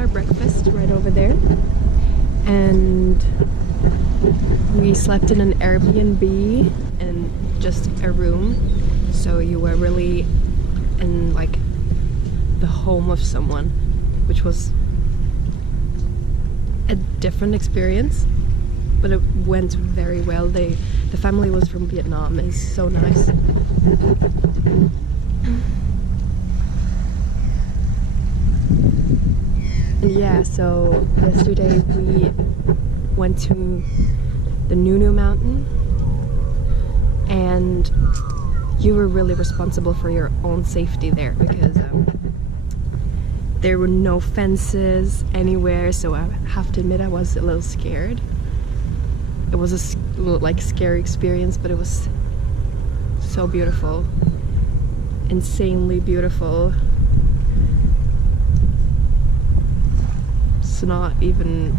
our breakfast right over there, and we slept in an Airbnb in just a room, so you were really in like the home of someone, which was a different experience, but it went very well. The family was from Vietnam. It's so nice. Yeah, so yesterday we went to the Nunu mountain, and you were really responsible for your own safety there, because there were no fences anywhere, so I have to admit I was a little scared. It was a like scary experience, but it was so beautiful, insanely beautiful. It's not even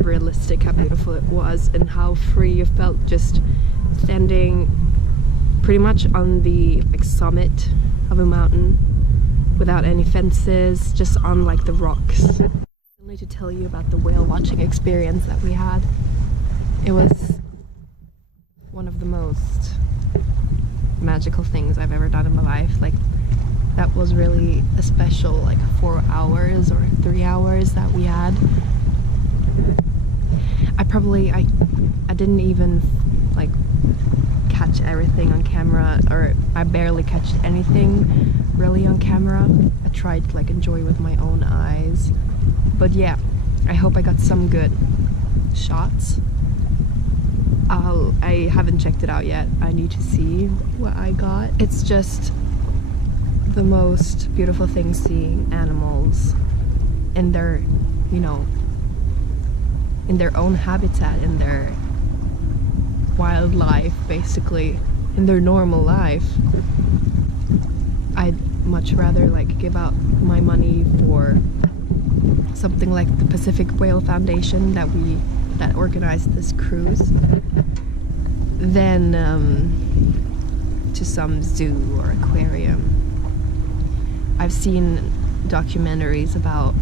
realistic how beautiful it was and how free you felt just standing pretty much on the like summit of a mountain without any fences, just on like the rocks. Only to tell you about the whale watching experience that we had. It was one of the most magical things I've ever done in my life. Like, that was really a special like 4 hours or 3 hours that we had. I didn't even like catch everything on camera, or I barely catched anything really on camera. I tried to like enjoy with my own eyes, but yeah, I hope I got some good shots. I haven't checked it out yet. I need to see what I got. It's just the most beautiful thing, seeing animals in their, you know, in their own habitat, in their wildlife, basically, in their normal life. I'd much rather like give out my money for something like the Pacific Whale Foundation that organized this cruise than to some zoo or aquarium. I've seen documentaries about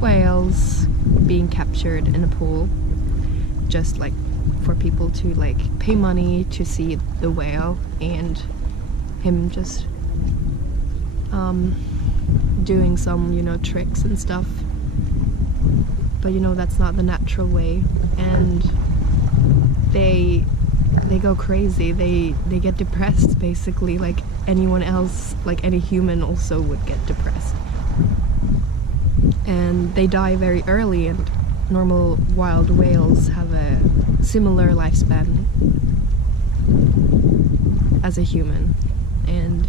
whales being captured in a pool, just like for people to like pay money to see the whale, and him just doing some, you know, tricks and stuff. But you know, that's not the natural way, and they go crazy. They get depressed, basically, like anyone else, like any human also would get depressed. And they die very early, and normal wild whales have a similar lifespan as a human. And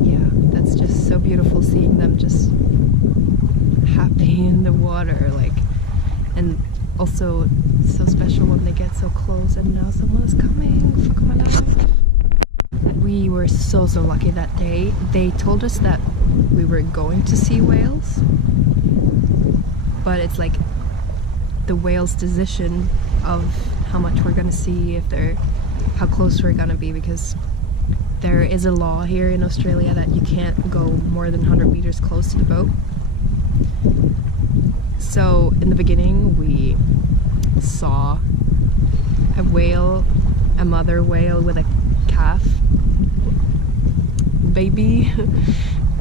yeah, that's just so beautiful, seeing them just happy in the water, like, and also so special when they get so close. And now someone is coming. Fuck my life. We were so lucky that day. They told us that we were going to see whales, but it's like the whale's decision of how much we're gonna see, how close we're gonna be, because there is a law here in Australia that you can't go more than 100 meters close to the boat. So in the beginning we saw a whale, a mother whale with a calf baby,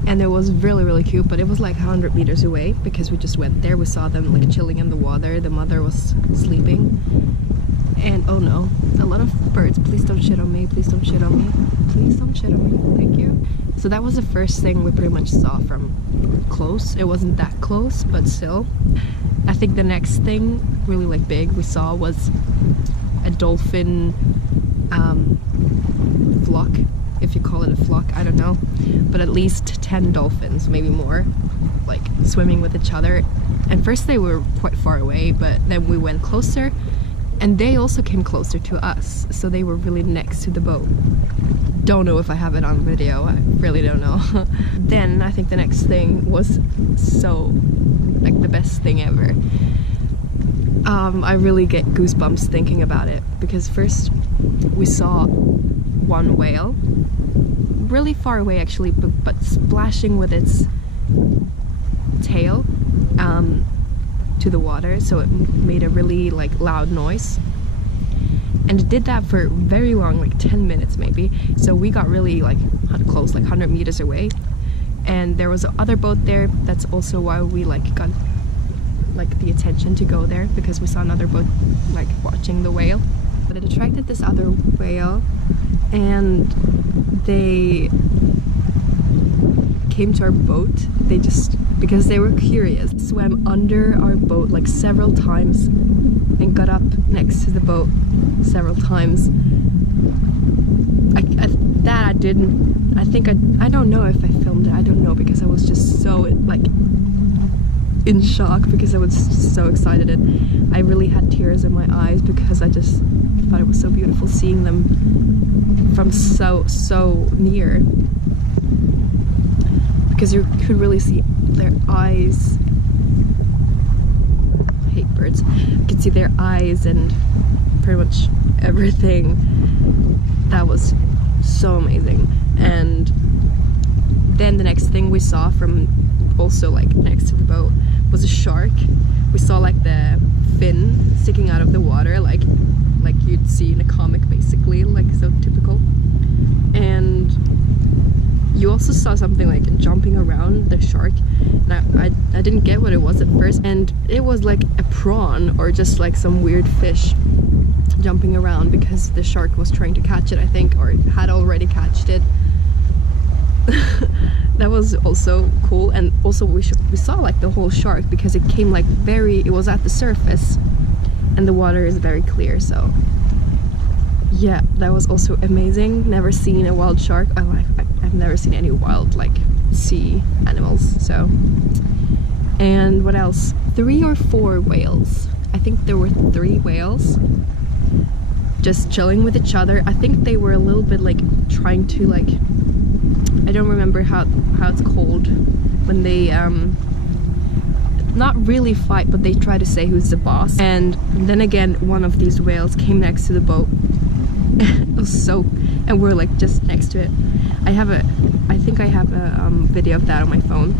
and it was really cute, but it was like 100 meters away because we just went there. We saw them like chilling in the water. The mother was sleeping, and oh no, a lot of birds. Please don't shit on me, please don't shit on me, please don't shit on me, thank you. So that was the first thing we pretty much saw from close. It wasn't that close, but still. I think the next thing really like big we saw was a dolphin flock, if you call it a flock, I don't know, but at least 10 dolphins, maybe more, like swimming with each other. And first they were quite far away, but then we went closer and they also came closer to us, so they were really next to the boat. Don't know if I have it on video, I really don't know. Then I think the next thing was so like the best thing ever. I really get goosebumps thinking about it, because first we saw one whale really far away actually, but splashing with its tail to the water, so it made a really like loud noise. And it did that for very long, like 10 minutes maybe. So we got really like close, like 100 meters away. And there was other boat there. That's also why we like got like the attention to go there, because we saw another boat like watching the whale. But it attracted this other whale, and they came to our boat. They just, because they were curious, swam under our boat like several times and got up next to the boat several times. I don't know if I filmed it, I don't know, because I was just so like in shock, because I was so excited, and I really had tears in my eyes because I just thought it was so beautiful seeing them from so near, because you could really see their eyes. I hate birds. You could see their eyes and pretty much everything. That was so amazing. And then the next thing we saw from also like next to the boat was a shark. We saw like the fin sticking out of the water, like you'd see in a comic, basically, like so typical. And you also saw something like jumping around the shark. And I didn't get what it was at first, and it was like a prawn or just like some weird fish jumping around, because the shark was trying to catch it, I think, or had already catched it. That was also cool. And also we saw like the whole shark, because it came like it was at the surface and the water is very clear. So yeah, that was also amazing. Never seen a wild shark. I've never seen any wild like sea animals. So, and what else? 3 or 4 whales. I think there were 3 whales just chilling with each other. I think they were a little bit like trying to like, I don't remember how it's called when they not really fight, but they try to say who's the boss. And then again, one of these whales came next to the boat. It was so, and we're like just next to it. I think I have a video of that on my phone.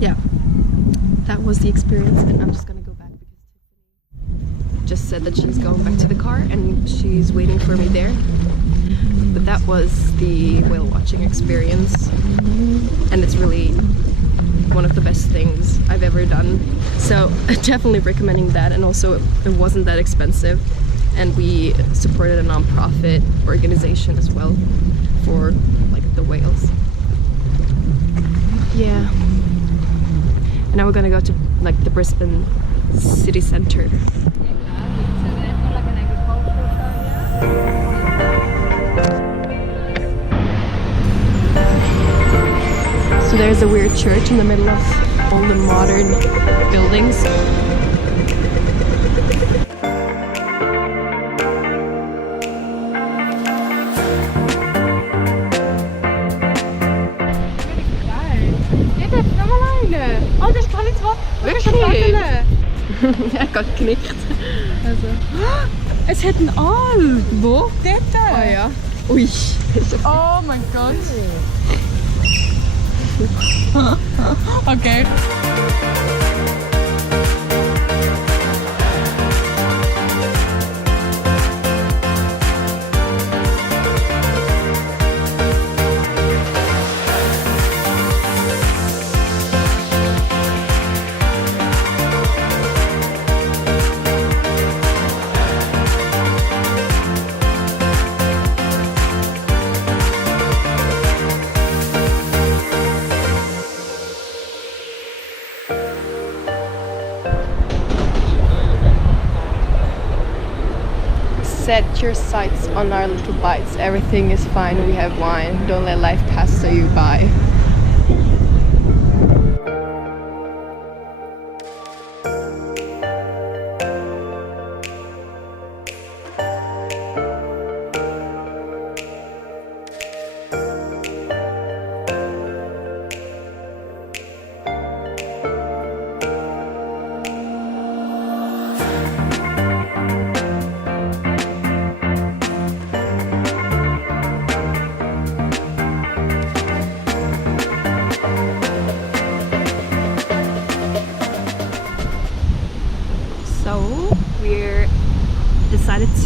Yeah, that was the experience. And I'm just gonna go back because Tiffany just said that she's going back to the car and she's waiting for me there. But that was the whale watching experience, and it's really one of the best things I've ever done. So definitely recommending that. And also it wasn't that expensive, and we supported a non-profit organization as well for like the whales. Yeah. And now we're gonna go to like the Brisbane city centre. So there's a weird church in the middle of all the modern buildings. Oh, das kann ich drauf. Wirklich? Ja, gerade geknickt. Also. Es hat einen Aal. Wo? Dort. Oh ja. Ui. Oh mein Gott. Okay. Set your sights on our little bites. Everything is fine. We have wine. Don't let life pass you by.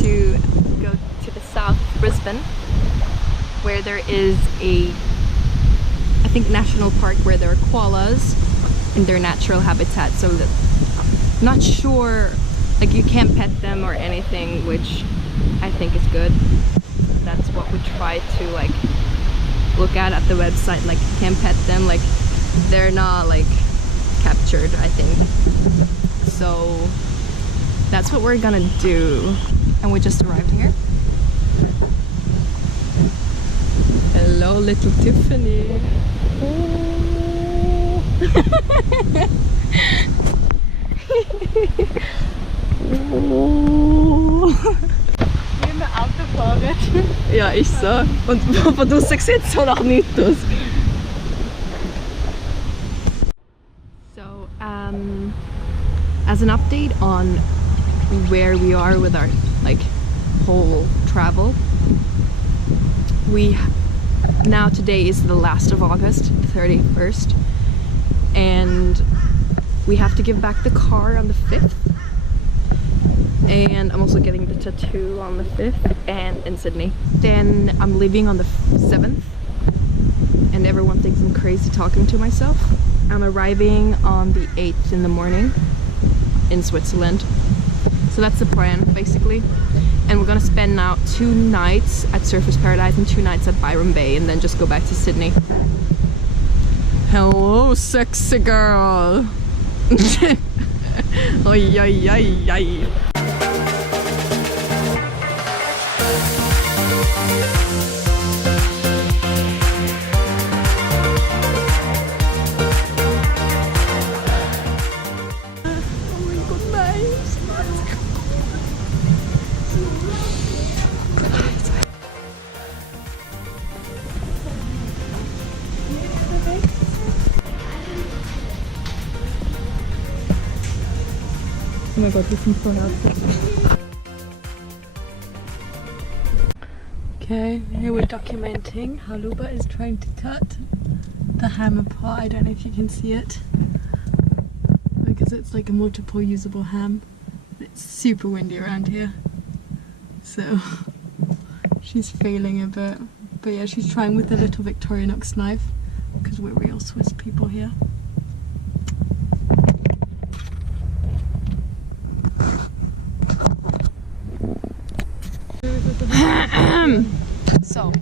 to go to the south of Brisbane, where there is a, I think, national park where there are koalas in their natural habitat. So that, not sure, like you can't pet them or anything, which I think is good. That's what we try to like look at the website. Like you can pet them, like they're not like captured, I think. So that's what we're gonna do. And we just arrived here. Hello, little Tiffany. Oh. Wie med Autofahrer. Ja, ich so. Und von du sieht so nach nichts aus. So, as an update on where we are with our like whole travel, now today is the last of August, the 31st, and we have to give back the car on the 5th. And I'm also getting the tattoo on the 5th and in Sydney. Then I'm leaving on the 7th, and everyone thinks I'm crazy talking to myself. I'm arriving on the 8th in the morning in Switzerland. So that's the plan basically. And we're gonna spend now 2 nights at Surfers Paradise and 2 nights at Byron Bay, and then just go back to Sydney. Hello, sexy girl. Oi, oi, oi, oi. Oh my god, wir sind so herzlich. Okay, here we're documenting how Luba is trying to cut the ham apart. I don't know if you can see it, because it's like a multiple usable ham. It's super windy around here, so she's failing a bit. But yeah, she's trying with a little Victorinox knife, because we're real Swiss people here. So,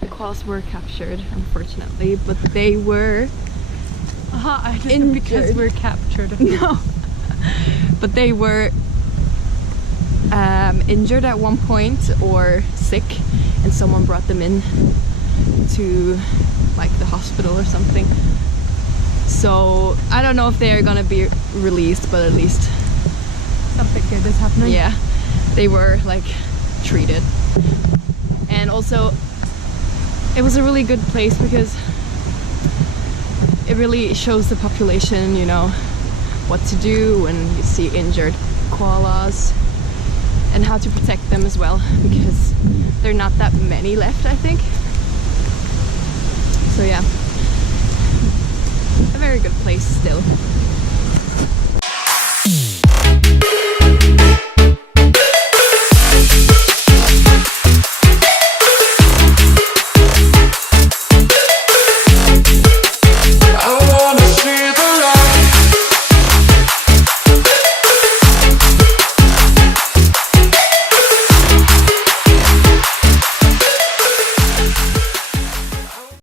the koalas were captured, unfortunately, but they were I didn't because we're captured. no, but they were injured at one point or sick, and someone brought them in to like the hospital or something. So I don't know if they are gonna be released, but at least Something good is happening. yeah, they were like treated. And also it was a really good place because it really shows the population, you know, what to do when you see injured koalas and how to protect them as well, because there are not that many left, I think. So yeah, a very good place still.